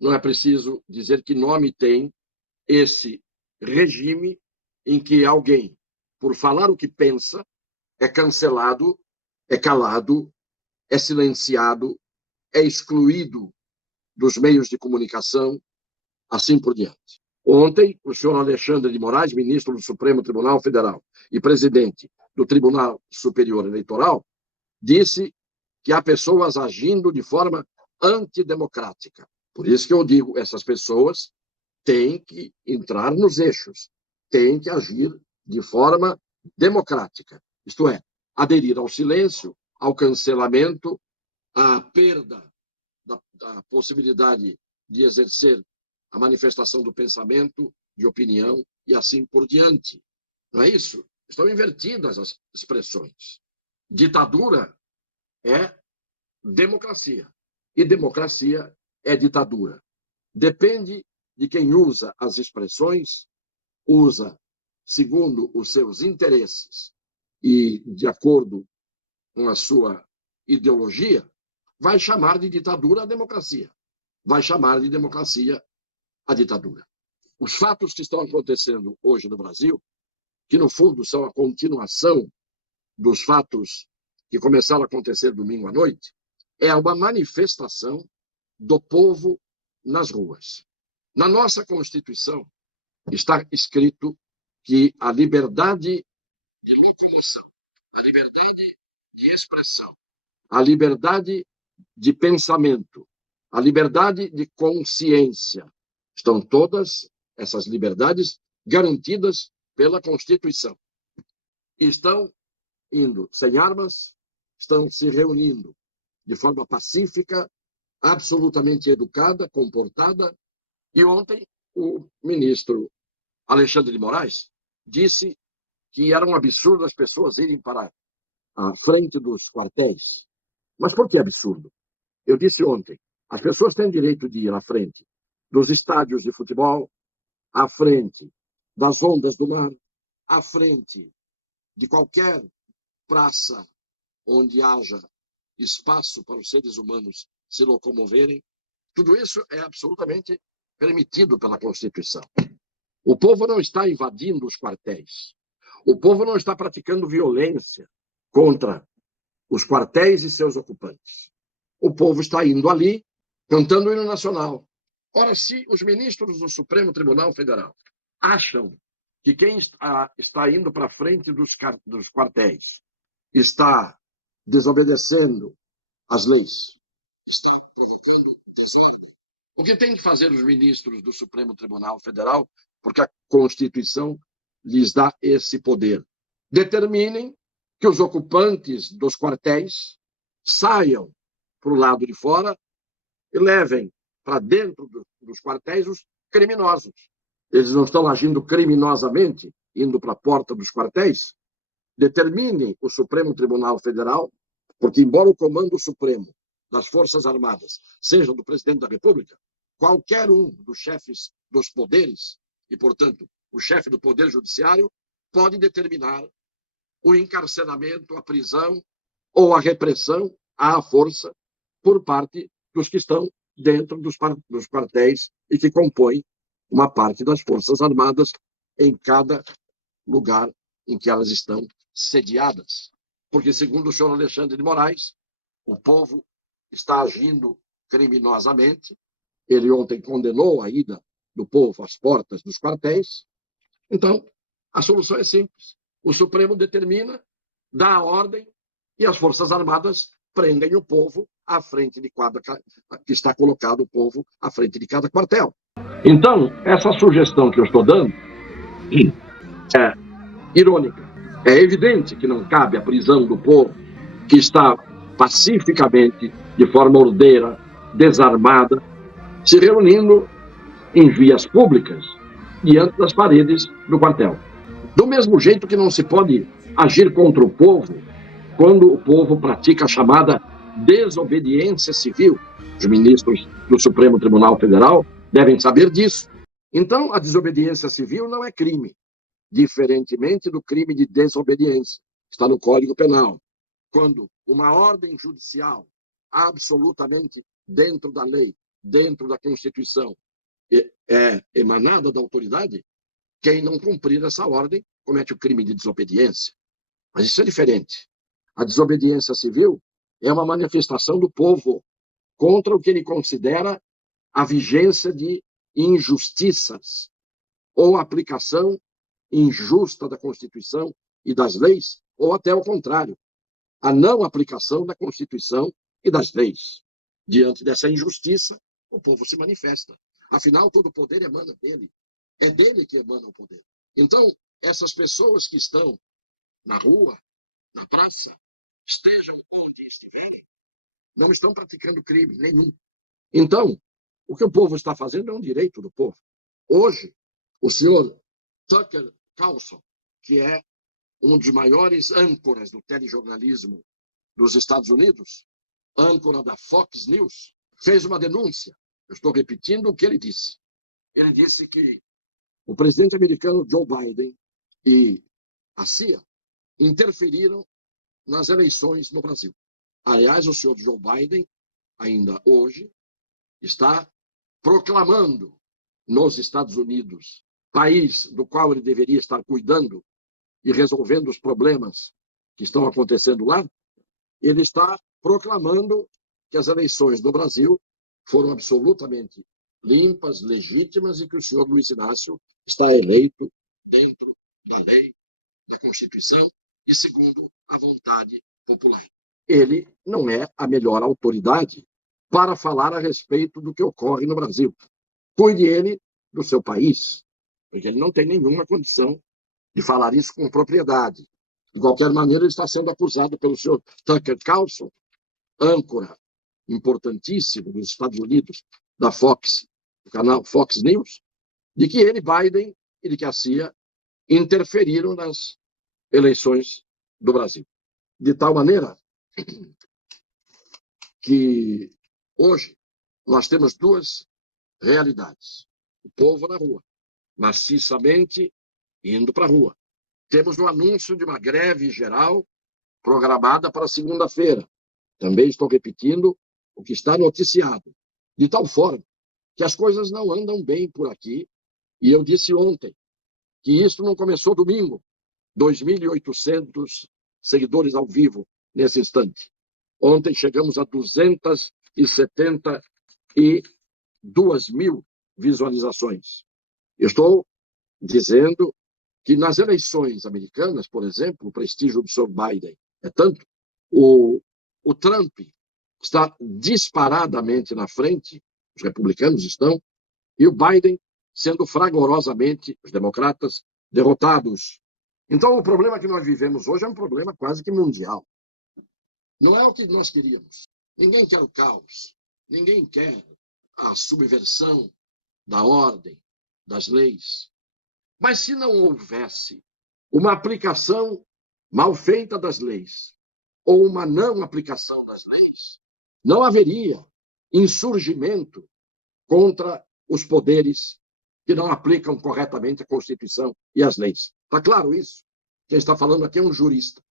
não é preciso dizer que nome tem esse regime em que alguém, por falar o que pensa, é cancelado, é calado, é silenciado, é excluído dos meios de comunicação, assim por diante. Ontem, o senhor Alexandre de Moraes, ministro do Supremo Tribunal Federal e presidente do Tribunal Superior Eleitoral, disse que há pessoas agindo de forma antidemocrática. Por isso que eu digo, essas pessoas têm que entrar nos eixos, têm que agir de forma democrática, isto é, aderir ao silêncio, ao cancelamento, à perda da possibilidade de exercer a manifestação do pensamento, de opinião e assim por diante. Não é isso? Estão invertidas as expressões. Ditadura é democracia. E democracia é ditadura. Depende de quem usa as expressões, usa segundo os seus interesses e de acordo com a sua ideologia, vai chamar de ditadura a democracia. Vai chamar de democracia a ditadura. Os fatos que estão acontecendo hoje no Brasil, que no fundo são a continuação dos fatos que começaram a acontecer domingo à noite, é uma manifestação do povo nas ruas. Na nossa Constituição está escrito que a liberdade de locomoção, a liberdade de expressão, a liberdade de pensamento, a liberdade de consciência, estão todas essas liberdades garantidas pela Constituição. Estão indo sem armas, estão se reunindo de forma pacífica, absolutamente educada, comportada. E ontem o ministro Alexandre de Moraes disse que era um absurdo as pessoas irem para a frente dos quartéis. Mas por que absurdo? Eu disse ontem, as pessoas têm direito de ir à frente dos estádios de futebol, à frente das ondas do mar, à frente de qualquer praça onde haja espaço para os seres humanos se locomoverem. Tudo isso é absolutamente permitido pela Constituição. O povo não está invadindo os quartéis. O povo não está praticando violência contra os quartéis e seus ocupantes. O povo está indo ali cantando o hino nacional. Ora, se os ministros do Supremo Tribunal Federal acham que quem está indo para frente dos quartéis está desobedecendo as leis, está provocando desordem, o que tem que fazer os ministros do Supremo Tribunal Federal, porque a Constituição lhes dá esse poder? Determinem que os ocupantes dos quartéis saiam para o lado de fora e levem para dentro dos quartéis os criminosos. Eles não estão agindo criminosamente, indo para a porta dos quartéis? Determine o Supremo Tribunal Federal, porque, embora o Comando Supremo das Forças Armadas seja do Presidente da República, qualquer um dos chefes dos poderes, e, portanto, o chefe do Poder Judiciário, pode determinar o encarceramento, a prisão ou a repressão à força por parte dos que estão dentro dos quartéis e que compõem uma parte das Forças Armadas em cada lugar em que elas estão sediadas. Porque, segundo o senhor Alexandre de Moraes, o povo está agindo criminosamente. Ele ontem condenou a ida do povo às portas dos quartéis. Então, a solução é simples. O Supremo determina, dá a ordem e as Forças Armadas prendem o povo à frente de cada... que está colocado o povo à frente de cada quartel. Então, essa sugestão que eu estou dando é irônica. É evidente que não cabe a prisão do povo que está pacificamente, de forma ordeira, desarmada, se reunindo em vias públicas diante das paredes do quartel. Do mesmo jeito que não se pode agir contra o povo quando o povo pratica a chamada desobediência civil. Os ministros do Supremo Tribunal Federal devem saber disso. Então, a desobediência civil não é crime, diferentemente do crime de desobediência. Está no Código Penal. Quando uma ordem judicial, absolutamente dentro da lei, dentro da Constituição é emanada da autoridade, quem não cumprir essa ordem comete o crime de desobediência. Mas isso é diferente. A desobediência civil é uma manifestação do povo contra o que ele considera a vigência de injustiças ou a aplicação injusta da Constituição e das leis, ou até o contrário, a não aplicação da Constituição e das leis. Diante dessa injustiça, o povo se manifesta. Afinal, todo o poder emana dele. É dele que emana o poder. Então, essas pessoas que estão na rua, na praça, estejam onde estiverem, não estão praticando crime nenhum. Então, o que o povo está fazendo é um direito do povo. Hoje, o senhor Tucker Carlson, que é um dos maiores âncoras do telejornalismo dos Estados Unidos, âncora da Fox News, fez uma denúncia. Eu estou repetindo o que ele disse. Ele disse que o presidente americano Joe Biden e a CIA interferiram nas eleições no Brasil. Aliás, o senhor Joe Biden, ainda hoje, está proclamando nos Estados Unidos, país do qual ele deveria estar cuidando e resolvendo os problemas que estão acontecendo lá, ele está proclamando que as eleições no Brasil foram absolutamente limpas, legítimas e que o senhor Luiz Inácio está eleito dentro da lei, da Constituição e segundo a vontade popular. Ele não é a melhor autoridade para falar a respeito do que ocorre no Brasil. Cuide ele do seu país, porque ele não tem nenhuma condição de falar isso com propriedade. De qualquer maneira, ele está sendo acusado pelo senhor Tucker Carlson, âncora importantíssimo dos Estados Unidos, da Fox, do canal Fox News, de que ele, Biden, e de que a CIA interferiram nas eleições do Brasil. De tal maneira que hoje nós temos duas realidades. O povo na rua, maciçamente indo para a rua. Temos o anúncio de uma greve geral programada para segunda-feira. Também estou repetindo o que está noticiado. De tal forma que as coisas não andam bem por aqui. E eu disse ontem que isso não começou domingo. 2.800 seguidores ao vivo nesse instante. Ontem chegamos a 272 mil visualizações. Eu estou dizendo que nas eleições americanas, por exemplo, o prestígio do Sr. Biden é tanto, o Trump está disparadamente na frente, os republicanos estão, e o Biden sendo fragorosamente, os democratas, derrotados. Então, o problema que nós vivemos hoje é um problema quase que mundial. Não é o que nós queríamos. Ninguém quer o caos, ninguém quer a subversão da ordem, das leis. Mas se não houvesse uma aplicação mal feita das leis ou uma não aplicação das leis, não haveria insurgimento contra os poderes que não aplicam corretamente a Constituição e as leis. Está claro isso? Quem está falando aqui é um jurista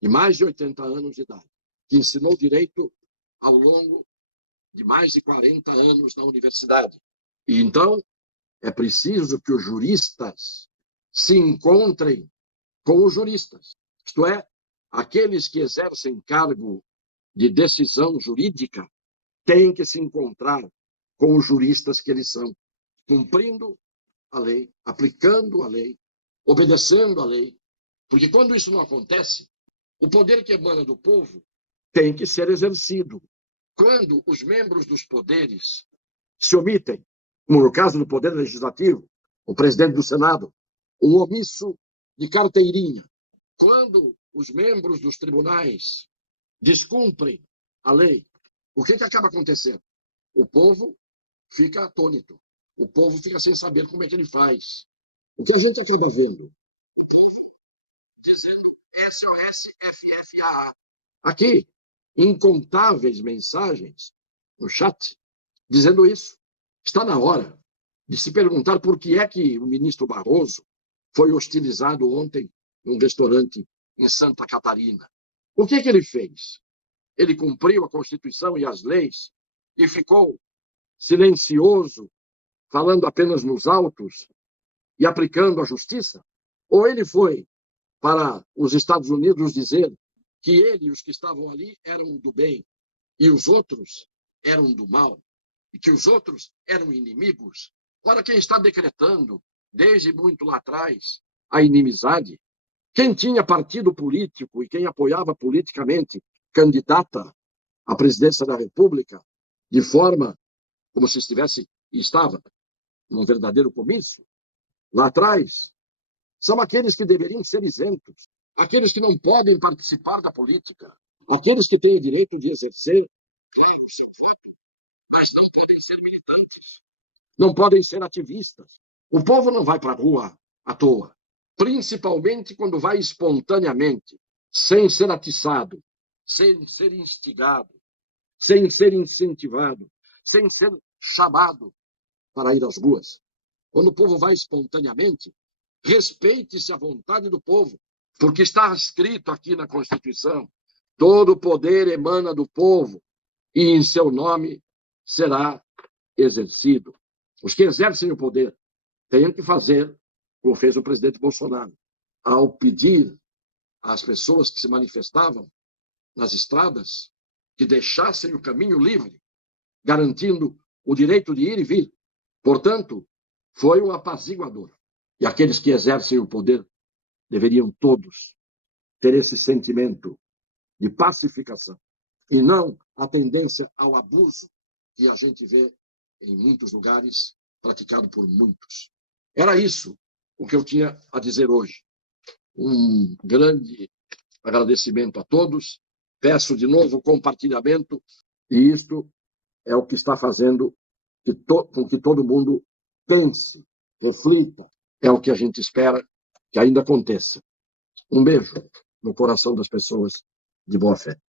de mais de 80 anos de idade, que ensinou direito ao longo de mais de 40 anos na universidade. E então, é preciso que os juristas se encontrem com os juristas, isto é, aqueles que exercem cargo de decisão jurídica têm que se encontrar com os juristas que eles são, cumprindo a lei, aplicando a lei, obedecendo a lei. Porque quando isso não acontece, o poder que emana do povo tem que ser exercido. Quando os membros dos poderes se omitem, como no caso do Poder Legislativo, o presidente do Senado, um omisso de carteirinha. Quando os membros dos tribunais descumprem a lei, o que acaba acontecendo? O povo fica atônito. O povo fica sem saber como é que ele faz. O que a gente acaba vendo? O povo dizendo SOS FFAA. Aqui, incontáveis mensagens no chat dizendo isso. Está na hora de se perguntar por que é que o ministro Barroso foi hostilizado ontem num restaurante em Santa Catarina. O que ele fez? Ele cumpriu a Constituição e as leis e ficou silencioso, falando apenas nos autos e aplicando a justiça? Ou ele foi para os Estados Unidos dizer que ele e os que estavam ali eram do bem e os outros eram do mal, e que os outros eram inimigos? Ora, quem está decretando, desde muito lá atrás, a inimizade, quem tinha partido político e quem apoiava politicamente candidata à presidência da República, de forma como se estivesse e estava num verdadeiro comício, lá atrás, são aqueles que deveriam ser isentos, aqueles que não podem participar da política, aqueles que têm o direito de exercer, claro, o seu voto, mas não podem ser militantes, não podem ser ativistas. O povo não vai para a rua à toa, principalmente quando vai espontaneamente, sem ser atiçado, sem ser instigado, sem ser incentivado, sem ser chamado para ir às ruas. Quando o povo vai espontaneamente, respeite-se a vontade do povo, porque está escrito aqui na Constituição: todo o poder emana do povo e em seu nome será exercido. Os que exercem o poder têm que fazer como fez o presidente Bolsonaro, ao pedir às pessoas que se manifestavam nas estradas que deixassem o caminho livre, garantindo o direito de ir e vir. Portanto, foi um apaziguador. E aqueles que exercem o poder deveriam todos ter esse sentimento de pacificação e não a tendência ao abuso que a gente vê em muitos lugares praticado por muitos. Era isso o que eu tinha a dizer hoje. Um grande agradecimento a todos. Peço de novo compartilhamento, e isto é o que está fazendo com que todo mundo pense, reflita. É o que a gente espera que ainda aconteça. Um beijo no coração das pessoas de boa fé.